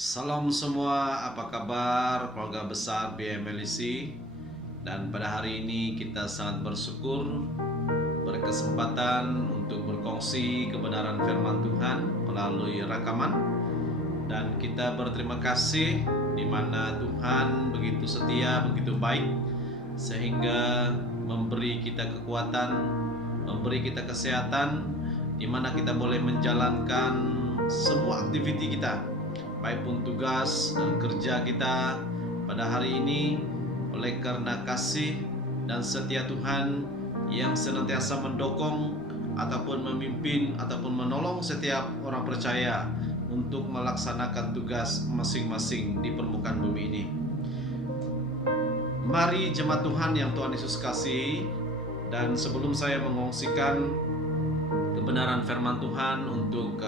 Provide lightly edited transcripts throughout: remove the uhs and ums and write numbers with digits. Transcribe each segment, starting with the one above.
Salam semua, apa kabar keluarga besar BMLC? Dan pada hari ini kita sangat bersyukur berkesempatan untuk berkongsi kebenaran firman Tuhan melalui rekaman. Dan kita berterima kasih di mana Tuhan begitu setia, begitu baik, sehingga memberi kita kekuatan, memberi kita kesehatan, di mana kita boleh menjalankan semua aktiviti kita, baik pun tugas dan kerja kita pada hari ini, oleh karena kasih dan setia Tuhan yang senantiasa mendukung ataupun memimpin ataupun menolong setiap orang percaya untuk melaksanakan tugas masing-masing di permukaan bumi ini. Mari jemaat Tuhan yang Tuhan Yesus kasihi, dan sebelum saya mengongsikan kebenaran firman Tuhan untuk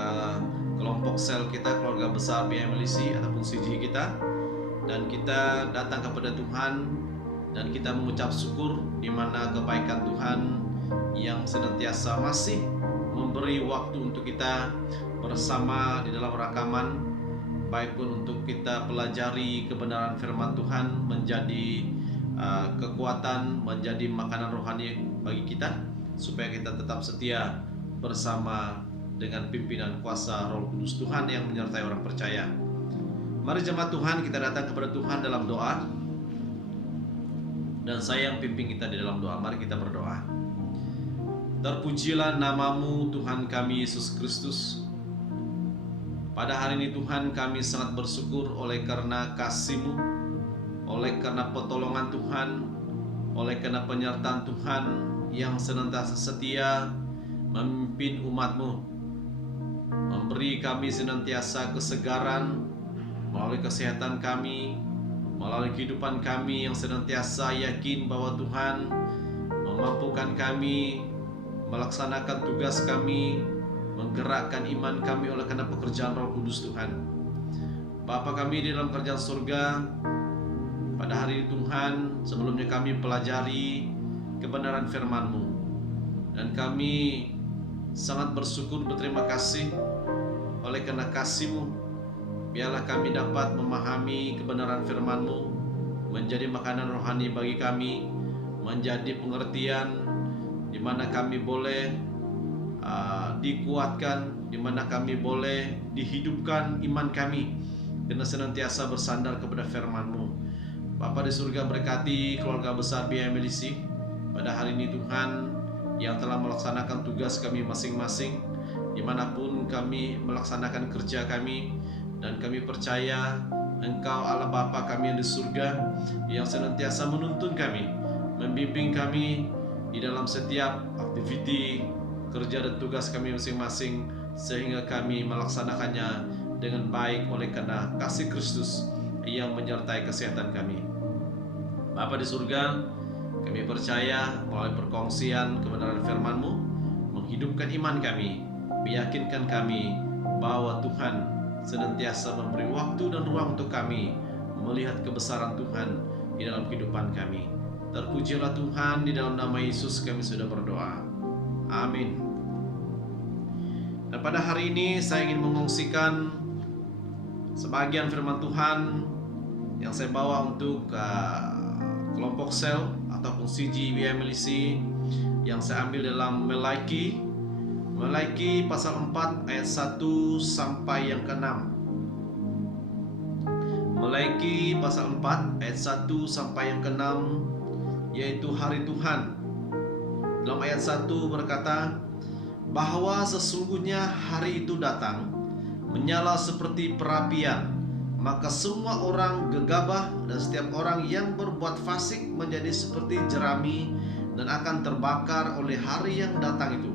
kelompok sel kita, keluarga besar BMLC ataupun CG kita, dan kita datang kepada Tuhan dan kita mengucap syukur di mana kebaikan Tuhan yang senantiasa masih memberi waktu untuk kita bersama di dalam rekaman, baik pun untuk kita pelajari kebenaran firman Tuhan menjadi kekuatan, menjadi makanan rohani bagi kita, supaya kita tetap setia bersama dengan pimpinan kuasa Roh Kudus Tuhan yang menyertai orang percaya. Mari jemaat Tuhan, kita datang kepada Tuhan dalam doa, dan saya yang pimpin kita di dalam doa. Mari kita berdoa. Terpujilah namamu Tuhan kami Yesus Kristus. Pada hari ini Tuhan, kami sangat bersyukur oleh karena kasih-Mu, oleh karena pertolongan Tuhan, oleh karena penyertaan Tuhan yang senantiasa setia memimpin umat-Mu, memberi kami senantiasa kesegaran melalui kesehatan kami, melalui kehidupan kami yang senantiasa yakin bahwa Tuhan memampukan kami melaksanakan tugas kami, menggerakkan iman kami oleh karena pekerjaan Roh Kudus Tuhan. Bapa kami di dalam kerajaan surga, pada hari ini Tuhan, sebelumnya kami pelajari kebenaran firman-Mu, dan kami sangat bersyukur, berterima kasih oleh karena kasih-Mu. Biarlah kami dapat memahami kebenaran firman-Mu, menjadi makanan rohani bagi kami, menjadi pengertian di mana kami boleh dikuatkan, di mana kami boleh dihidupkan iman kami dengan senantiasa bersandar kepada firman-Mu. Bapa di surga, berkati keluarga besar BMLC pada hari ini Tuhan, yang telah melaksanakan tugas kami masing-masing dimanapun kami melaksanakan kerja kami, dan kami percaya Engkau Allah Bapa kami yang di surga, yang senantiasa menuntun kami, membimbing kami di dalam setiap aktiviti kerja dan tugas kami masing-masing, sehingga kami melaksanakannya dengan baik oleh karena kasih Kristus yang menyertai kesehatan kami. Bapa di surga, kami percaya melalui perkongsian kebenaran firman-Mu menghidupkan iman kami, meyakinkan kami bahwa Tuhan senantiasa memberi waktu dan ruang untuk kami melihat kebesaran Tuhan di dalam kehidupan kami. Terpujilah Tuhan, di dalam nama Yesus kami sudah berdoa. Amin. Dan pada hari ini saya ingin mengongsikan sebagian firman Tuhan yang saya bawa untuk kelompok sel ataupun CG BMLC, yang saya ambil dalam Melaiki pasal 4 ayat 1 sampai yang ke-6. Melaiki pasal 4 ayat 1 sampai yang ke-6, yaitu hari Tuhan. Dalam ayat 1 berkata, bahwa sesungguhnya hari itu datang, menyala seperti perapian, maka semua orang gegabah dan setiap orang yang berbuat fasik menjadi seperti jerami dan akan terbakar oleh hari yang datang itu.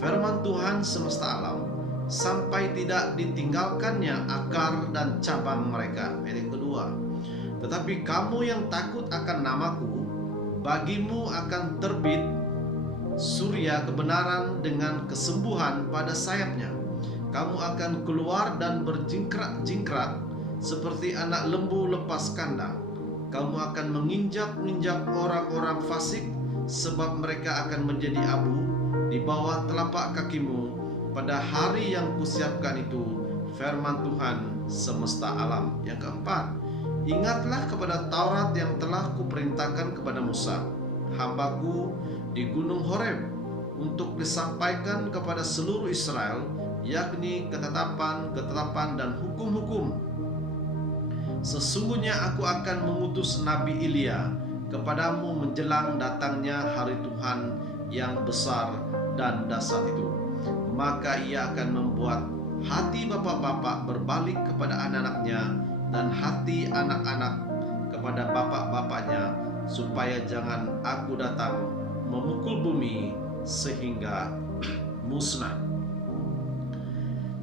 Firman Tuhan semesta alam, sampai tidak ditinggalkannya akar dan cabang mereka. Ayat yang kedua, tetapi kamu yang takut akan namaku, bagimu akan terbit surya kebenaran dengan kesembuhan pada sayapnya. Kamu akan keluar dan berjingkrak-jingkrak seperti anak lembu lepas kandang. Kamu akan menginjak-injak orang-orang fasik, sebab mereka akan menjadi abu di bawah telapak kakimu pada hari yang kusiapkan itu. Firman Tuhan semesta alam. Yang keempat, ingatlah kepada Taurat yang telah kuperintahkan kepada Musa, hambaku, di gunung Horeb, untuk disampaikan kepada seluruh Israel, yakni ketetapan dan hukum-hukum. Sesungguhnya aku akan mengutus Nabi Elia kepadamu menjelang datangnya hari Tuhan yang besar dan dahsyat itu. Maka ia akan membuat hati bapak-bapak berbalik kepada anak-anaknya, dan hati anak-anak kepada bapak-bapaknya, supaya jangan aku datang memukul bumi sehingga musnah.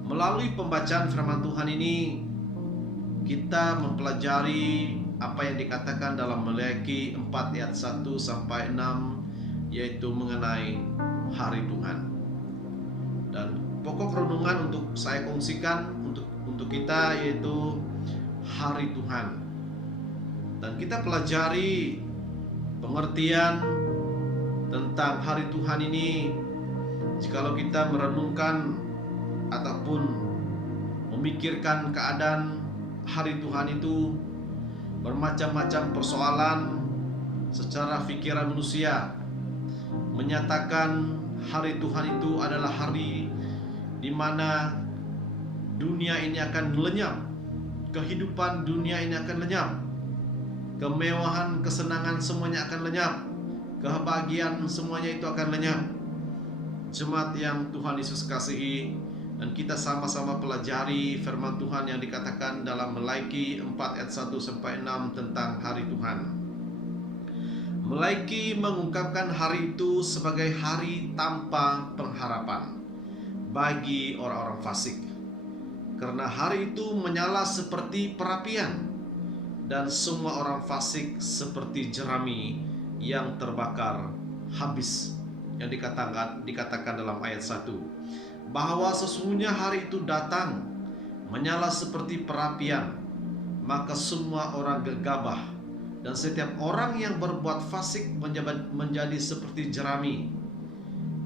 Melalui pembacaan firman Tuhan ini, kita mempelajari apa yang dikatakan dalam Maleakhi 4 ayat 1 sampai 6, yaitu mengenai hari Tuhan. Dan pokok renungan untuk saya kongsikan untuk kita yaitu hari Tuhan. Dan kita pelajari pengertian tentang hari Tuhan ini. Jikalau kita merenungkan ataupun memikirkan keadaan hari Tuhan itu, bermacam-macam persoalan secara pikiran manusia menyatakan hari Tuhan itu adalah hari di mana dunia ini akan lenyap, kehidupan dunia ini akan lenyap, kemewahan, kesenangan semuanya akan lenyap, kebahagiaan semuanya itu akan lenyap. Jemaat yang Tuhan Yesus kasihi, dan kita sama-sama pelajari firman Tuhan yang dikatakan dalam Maleakhi 4 ayat 1 sampai 6 tentang hari Tuhan. Maleakhi mengungkapkan hari itu sebagai hari tanpa pengharapan bagi orang-orang fasik, karena hari itu menyala seperti perapian, dan semua orang fasik seperti jerami yang terbakar habis. Yang dikatakan dalam ayat 1, bahwa sesungguhnya hari itu datang menyala seperti perapian, maka semua orang gegabah, dan setiap orang yang berbuat fasik menjadi seperti jerami,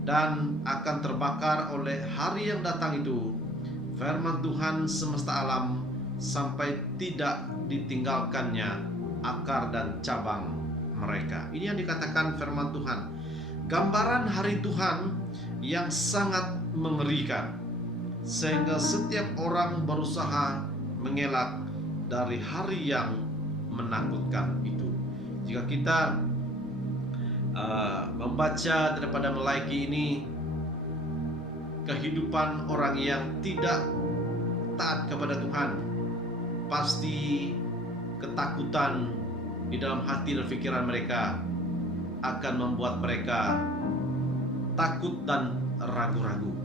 dan akan terbakar oleh hari yang datang itu firman Tuhan semesta alam, sampai tidak ditinggalkannya akar dan cabang mereka. Ini yang dikatakan firman Tuhan, gambaran hari Tuhan yang sangat mengerikan, sehingga setiap orang berusaha mengelak dari hari yang menakutkan itu. Jika kita membaca daripada Maleakhi ini, kehidupan orang yang tidak taat kepada Tuhan, pasti ketakutan di dalam hati dan pikiran mereka akan membuat mereka takut dan ragu-ragu.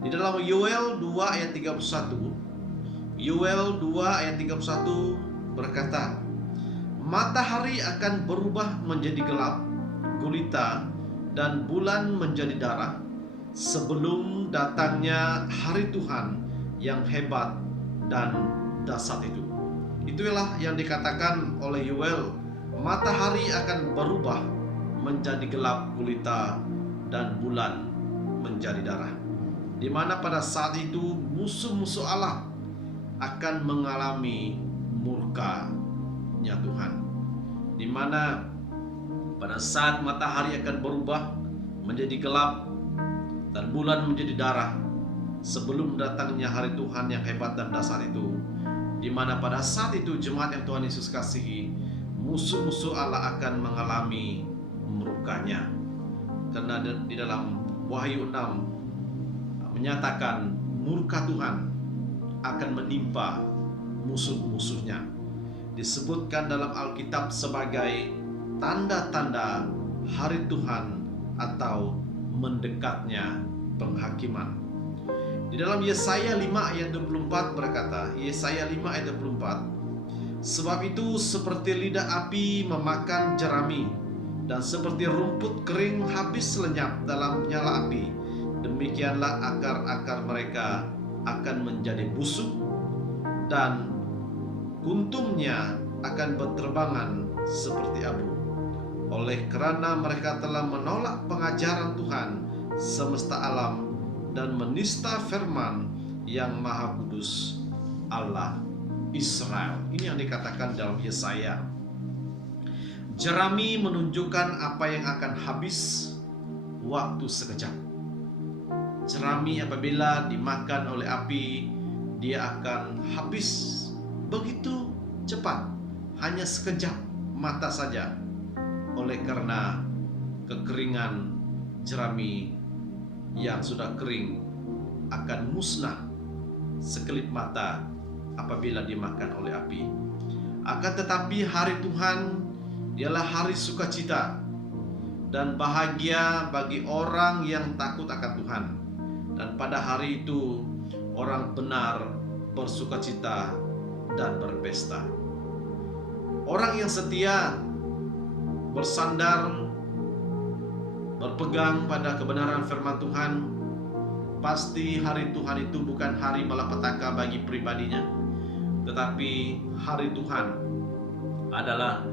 Di dalam Yoel 2 ayat 31, Yoel 2 ayat 31 berkata, matahari akan berubah menjadi gelap gulita dan bulan menjadi darah sebelum datangnya hari Tuhan yang hebat dan dahsyat itu. Itulah yang dikatakan oleh Yoel, matahari akan berubah menjadi gelap gulita dan bulan menjadi darah, di mana pada saat itu musuh-musuh Allah akan mengalami murka-Nya Tuhan, di mana pada saat matahari akan berubah menjadi gelap dan bulan menjadi darah sebelum datangnya hari Tuhan yang hebat dan dahsyat itu, di mana pada saat itu jemaat yang Tuhan Yesus kasihi, musuh-musuh Allah akan mengalami murka-Nya. Karena di dalam Wahyu 6 menyatakan murka Tuhan akan menimpa musuh-musuhnya. Disebutkan dalam Alkitab sebagai tanda-tanda hari Tuhan atau mendekatnya penghakiman. Di dalam Yesaya 5 ayat 24 berkata, Yesaya 5 ayat 24, sebab itu seperti lidah api memakan jerami, dan seperti rumput kering habis lenyap dalam nyala api, demikianlah akar-akar mereka akan menjadi busuk, dan kuntumnya akan berterbangan seperti abu, oleh kerana mereka telah menolak pengajaran Tuhan semesta alam dan menista firman yang maha kudus Allah Israel. Ini yang dikatakan dalam Yesaya. Jerami menunjukkan apa yang akan habis waktu sekejap. Jerami apabila dimakan oleh api, dia akan habis begitu cepat, hanya sekejap mata saja. Oleh karena kekeringan, jerami yang sudah kering akan musnah sekelip mata apabila dimakan oleh api. Akan tetapi hari Tuhan ialah hari sukacita dan bahagia bagi orang yang takut akan Tuhan. Dan pada hari itu orang benar bersukacita dan berpesta. Orang yang setia bersandar, berpegang pada kebenaran firman Tuhan, pasti hari Tuhan itu bukan hari malapetaka bagi pribadinya, tetapi hari Tuhan adalah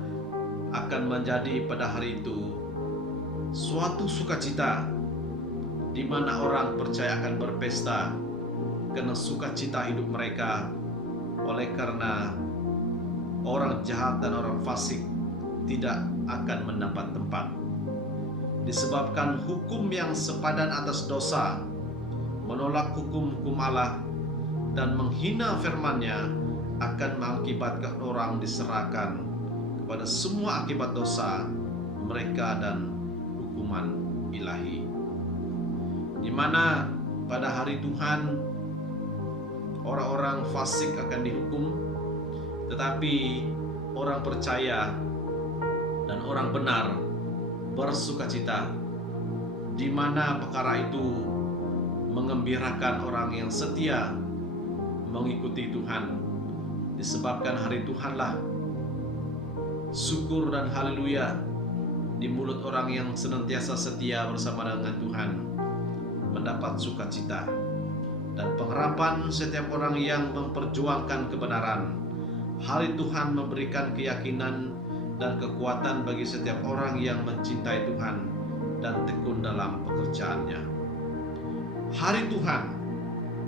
akan menjadi pada hari itu suatu sukacita, di mana orang percaya akan berpesta karena sukacita hidup mereka, oleh karena orang jahat dan orang fasik tidak akan mendapat tempat. Disebabkan hukum yang sepadan atas dosa, menolak hukum-hukum Allah dan menghina firman-Nya akan mengakibatkan orang diserahkan kepada semua akibat dosa mereka dan hukuman ilahi. Di mana pada hari Tuhan orang-orang fasik akan dihukum, tetapi orang percaya dan orang benar bersukacita, di mana perkara itu mengembirakan orang yang setia mengikuti Tuhan. Disebabkan hari Tuhanlah syukur dan haleluya di mulut orang yang senantiasa setia bersama dengan Tuhan mendapat sukacita. Dan pengharapan setiap orang yang memperjuangkan kebenaran, hari Tuhan memberikan keyakinan dan kekuatan bagi setiap orang yang mencintai Tuhan dan tekun dalam pekerjaannya. Hari Tuhan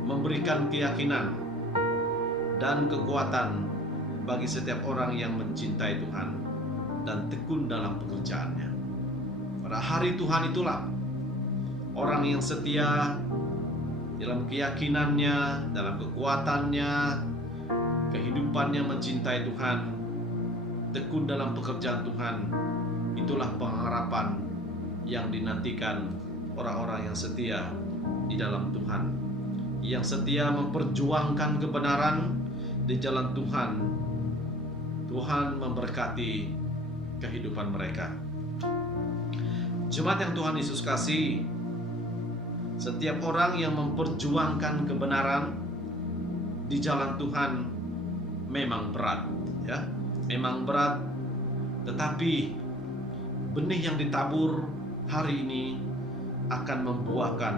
memberikan keyakinan dan kekuatan bagi setiap orang yang mencintai Tuhan dan tekun dalam pekerjaannya. Pada hari Tuhan itulah orang yang setia dalam keyakinannya, dalam kekuatannya, kehidupannya mencintai Tuhan, tekun dalam pekerjaan Tuhan, itulah pengharapan yang dinantikan orang-orang yang setia di dalam Tuhan, yang setia memperjuangkan kebenaran di jalan Tuhan. Tuhan memberkati kehidupan mereka. Jemaat yang Tuhan Yesus kasih, setiap orang yang memperjuangkan kebenaran di jalan Tuhan memang berat, ya, memang berat. Tetapi benih yang ditabur hari ini akan membuahkan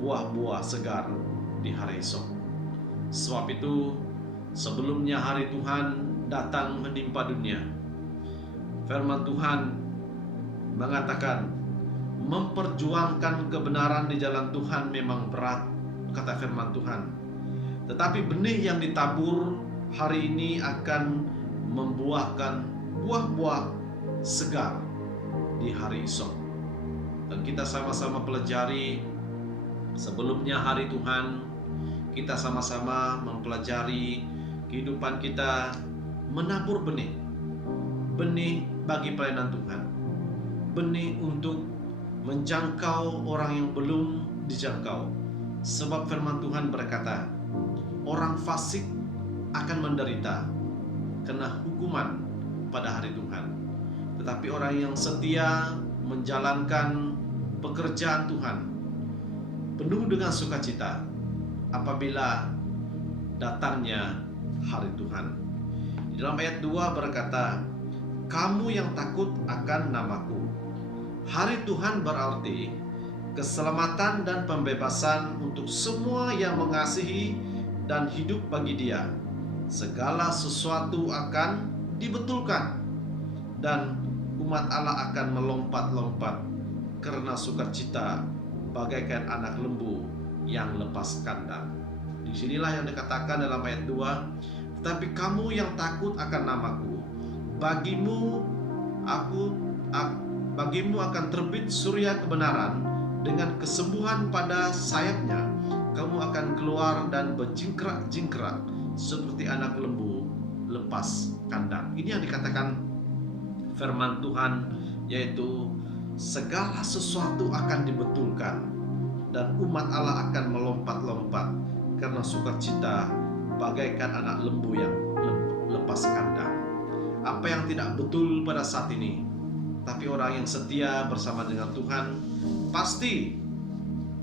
buah-buah segar di hari esok. Sebab itu, sebelumnya hari Tuhan datang menimpa dunia, firman Tuhan mengatakan, memperjuangkan kebenaran di jalan Tuhan memang berat, kata firman Tuhan. Tetapi benih yang ditabur hari ini akan membuahkan buah-buah segar di hari esok. Dan kita sama-sama pelajari, sebelumnya hari Tuhan, kita sama-sama mempelajari kehidupan kita menabur benih. Benih bagi pelayanan Tuhan, benih untuk menjangkau orang yang belum dijangkau. Sebab firman Tuhan berkata, orang fasik akan menderita kena hukuman pada hari Tuhan, tetapi orang yang setia menjalankan pekerjaan Tuhan penuh dengan sukacita apabila datangnya hari Tuhan. Di dalam ayat 2 berkata, kamu yang takut akan namaku. Hari Tuhan berarti keselamatan dan pembebasan untuk semua yang mengasihi dan hidup bagi Dia. Segala sesuatu akan dibetulkan dan umat Allah akan melompat-lompat karena sukacita bagaikan anak lembu yang lepas kandang. Di sinilah yang dikatakan dalam ayat 2, tetapi kamu yang takut akan namaku, bagimu akan terbit surya kebenaran, dengan kesembuhan pada sayapnya kamu akan keluar dan berjingkrak-jingkrak seperti anak lembu lepas kandang. Ini yang dikatakan firman Tuhan, yaitu segala sesuatu akan dibetulkan dan umat Allah akan melompat-lompat karena sukacita bagaikan anak lembu yang lepas kandang. Apa yang tidak betul pada saat ini, tapi orang yang setia bersama dengan Tuhan pasti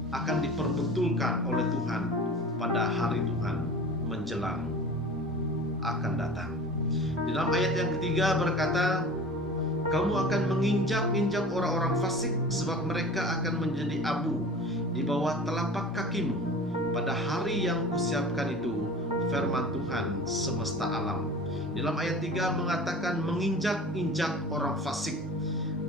akan diperbetulkan oleh Tuhan pada hari Tuhan menjelang akan datang. Di dalam ayat yang ketiga berkata, kamu akan menginjak-injak orang-orang fasik, sebab mereka akan menjadi abu di bawah telapak kakimu pada hari yang kusiapkan itu, firman Tuhan semesta alam. Di dalam ayat 3 mengatakan menginjak-injak orang fasik.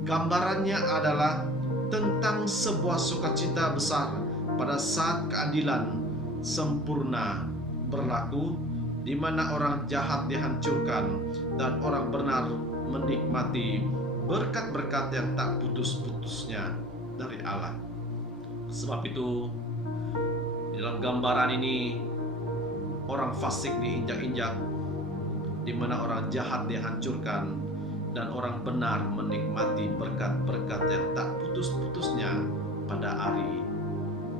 Gambarannya adalah tentang sebuah sukacita besar pada saat keadilan sempurna berlaku, di mana orang jahat dihancurkan dan orang benar menikmati berkat-berkat yang tak putus-putusnya dari Allah. Sebab itu di dalam gambaran ini orang fasik diinjak-injak, di mana orang jahat dihancurkan dan orang benar menikmati berkat-berkat yang tak putus-putusnya pada hari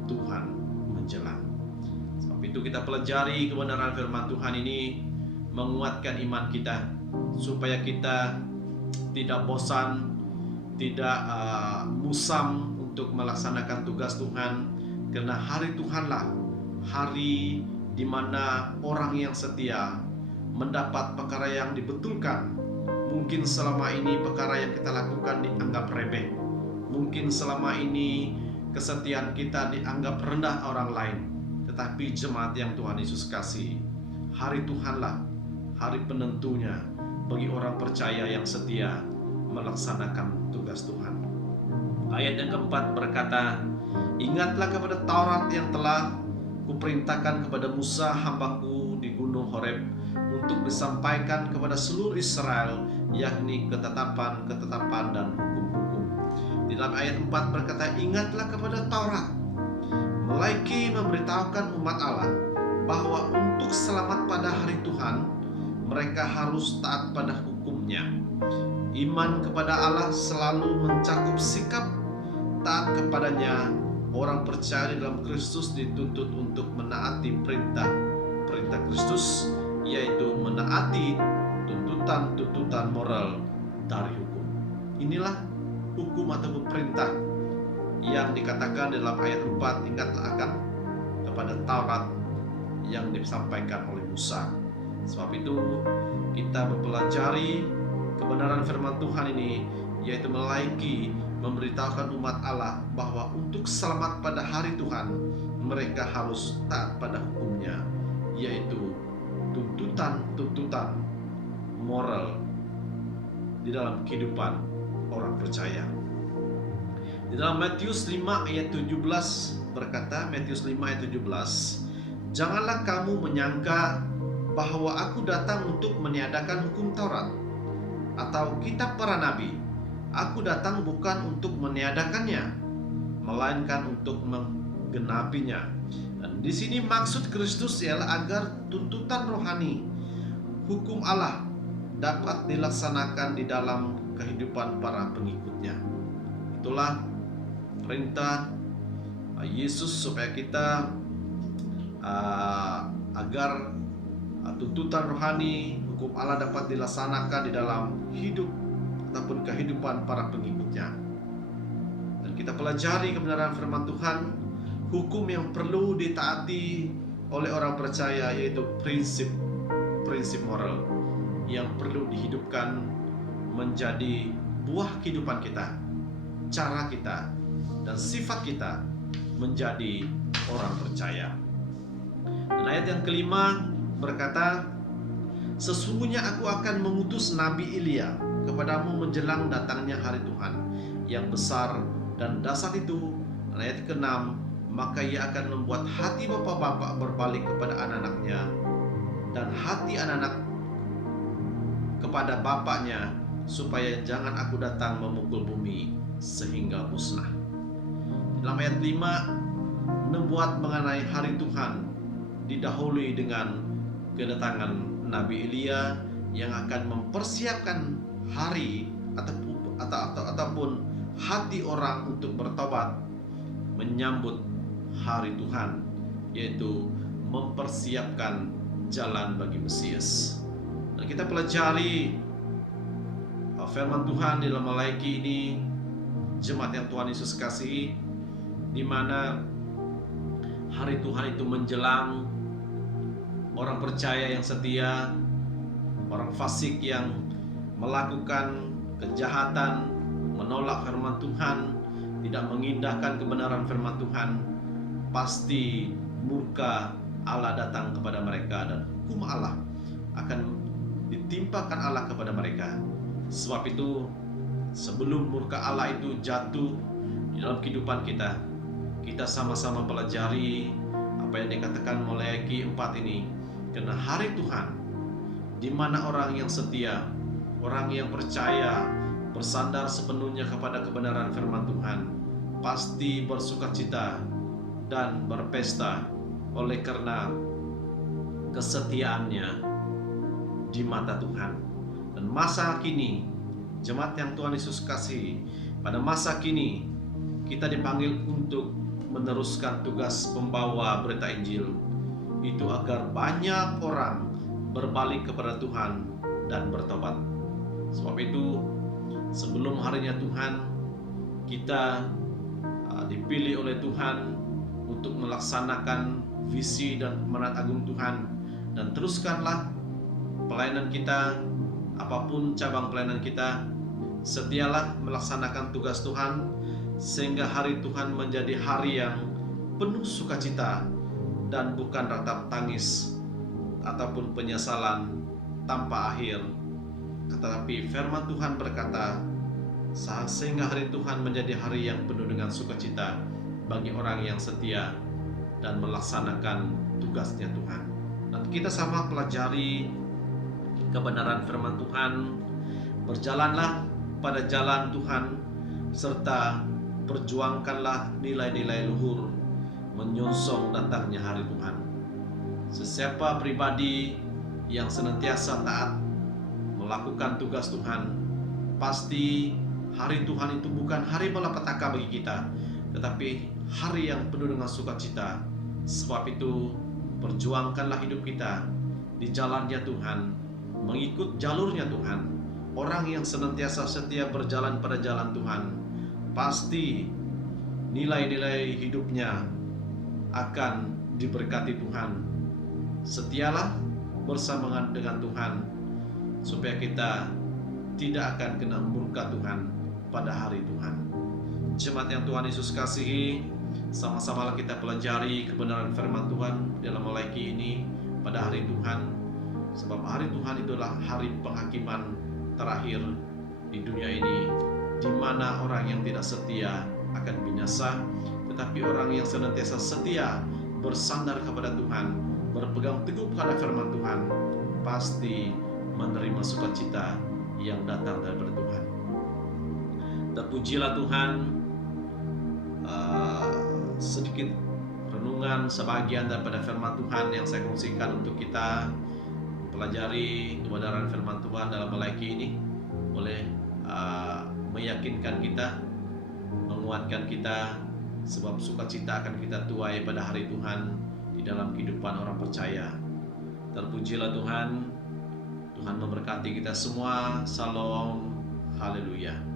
Tuhan menjelang. Sebab itu kita pelajari kebenaran firman Tuhan ini, menguatkan iman kita supaya kita tidak bosan, tidak musam untuk melaksanakan tugas Tuhan, karena hari Tuhanlah hari di mana orang yang setia mendapat perkara yang dibetulkan. Mungkin selama ini perkara yang kita lakukan dianggap remeh, mungkin selama ini kesetiaan kita dianggap rendah orang lain. Tetapi jemaat yang Tuhan Yesus kasih, hari Tuhanlah hari penentunya bagi orang percaya yang setia melaksanakan tugas Tuhan. Ayat yang keempat berkata, ingatlah kepada Taurat yang telah kuperintahkan kepada Musa hambaku di gunung Horeb, untuk disampaikan kepada seluruh Israel, yakni ketetapan dan hukum-hukum. Di dalam ayat 4 berkata, ingatlah kepada Taurat, melaiki memberitahukan umat Allah bahwa untuk selamat pada hari Tuhan mereka harus taat pada hukumnya. Iman kepada Allah selalu mencakup sikap taat kepadanya. Orang percaya di dalam Kristus dituntut untuk menaati perintah Kristus, yaitu menaati tuntutan moral dari hukum. Inilah hukum atau perintah yang dikatakan dalam ayat 4, ingatlah akan kepada Taurat yang disampaikan oleh Musa. Sebab itu kita mempelajari kebenaran firman Tuhan ini, yaitu melaiki memberitahukan umat Allah bahwa untuk selamat pada hari Tuhan mereka harus taat pada hukumnya, yaitu tuntutan moral di dalam kehidupan orang percaya. Di dalam Matius 5 ayat 17 berkata, Matius 5 ayat 17, janganlah kamu menyangka bahwa aku datang untuk meniadakan hukum Taurat atau kitab para nabi. Aku datang bukan untuk meniadakannya, melainkan untuk menggenapinya. Dan di sini maksud Kristus ialah agar tuntutan rohani, hukum Allah dapat dilaksanakan di dalam kehidupan para pengikutnya. Itulah perintah Yesus supaya kita agar tuntutan rohani, hukum Allah dapat dilaksanakan di dalam hidup ataupun kehidupan para pengikutnya. Dan kita pelajari kebenaran firman Tuhan, hukum yang perlu ditaati oleh orang percaya, yaitu prinsip moral yang perlu dihidupkan menjadi buah kehidupan kita, cara kita, dan sifat kita menjadi orang percaya. Dan ayat yang kelima berkata, sesungguhnya aku akan mengutus Nabi Elia kepadamu menjelang datangnya hari Tuhan yang besar dan dahsyat itu. Dan ayat ke-6, maka ia akan membuat hati bapak-bapak berbalik kepada anak-anaknya, dan hati anak-anak kepada bapaknya, supaya jangan aku datang memukul bumi sehingga musnah. Dalam ayat 5, membuat mengenai hari Tuhan didahului dengan kedatangan Nabi Elia yang akan mempersiapkan hari ataupun hati orang untuk bertobat menyambut hari Tuhan, yaitu mempersiapkan jalan bagi Mesias. Dan kita pelajari firman Tuhan di dalam Malaiki ini, jemaat yang Tuhan Yesus kasihi, di mana hari Tuhan itu menjelang. Orang percaya yang setia, orang fasik yang melakukan kejahatan, menolak firman Tuhan, tidak mengindahkan kebenaran firman Tuhan, pasti murka Allah datang kepada mereka, dan hukum Allah akan ditimpakan Allah kepada mereka. Sebab itu, sebelum murka Allah itu jatuh di dalam kehidupan kita, kita sama-sama pelajari apa yang dikatakan Malaiki 4 ini. Karena hari Tuhan, di mana orang yang setia, orang yang percaya, bersandar sepenuhnya kepada kebenaran firman Tuhan, pasti bersukacita dan berpesta oleh karena kesetiaannya di mata Tuhan. Dan masa kini, jemaat yang Tuhan Yesus kasih, pada masa kini kita dipanggil untuk meneruskan tugas pembawa berita Injil itu, agar banyak orang berbalik kepada Tuhan dan bertobat. Sebab itu, sebelum harinya Tuhan, kita dipilih oleh Tuhan untuk melaksanakan visi dan amanat agung Tuhan. Dan teruskanlah pelayanan kita, apapun cabang pelayanan kita, setialah melaksanakan tugas Tuhan, sehingga hari Tuhan menjadi hari yang penuh sukacita dan bukan ratap tangis ataupun penyesalan tanpa akhir. Tetapi firman Tuhan berkata, sehingga hari Tuhan menjadi hari yang penuh dengan sukacita bagi orang yang setia dan melaksanakan tugasnya Tuhan. Dan kita sama pelajari kebenaran firman Tuhan, berjalanlah pada jalan Tuhan, serta perjuangkanlah nilai-nilai luhur menyongsong datangnya hari Tuhan. Sesiapa pribadi yang senantiasa taat melakukan tugas Tuhan, pasti hari Tuhan itu bukan hari malapetaka bagi kita, tetapi hari yang penuh dengan sukacita. Sebab itu, perjuangkanlah hidup kita di jalannya Tuhan, mengikut jalurnya Tuhan. Orang yang senantiasa setia berjalan pada jalan Tuhan, pasti nilai-nilai hidupnya akan diberkati Tuhan. Setialah bersama dengan Tuhan, supaya kita tidak akan kena murka Tuhan pada hari Tuhan. Jemaat yang Tuhan Yesus kasihi, sama-sama kita pelajari kebenaran firman Tuhan dalam Malaiki ini pada hari Tuhan. Sebab hari Tuhan itulah hari penghakiman terakhir di dunia ini, di mana orang yang tidak setia akan binasa, tetapi orang yang senantiasa setia bersandar kepada Tuhan, berpegang teguh pada firman Tuhan, pasti menerima sukacita yang datang daripada Tuhan. Terpujilah Tuhan. Sedikit renungan sebagian daripada firman Tuhan yang saya kongsikan untuk kita pelajari kebenaran firman Tuhan dalam Malaiki ini, boleh meyakinkan kita, menguatkan kita, sebab sukacita akan kita tuai pada hari Tuhan di dalam kehidupan orang percaya. Terpujilah Tuhan. Tuhan memberkati kita semua. Shalom. Haleluya.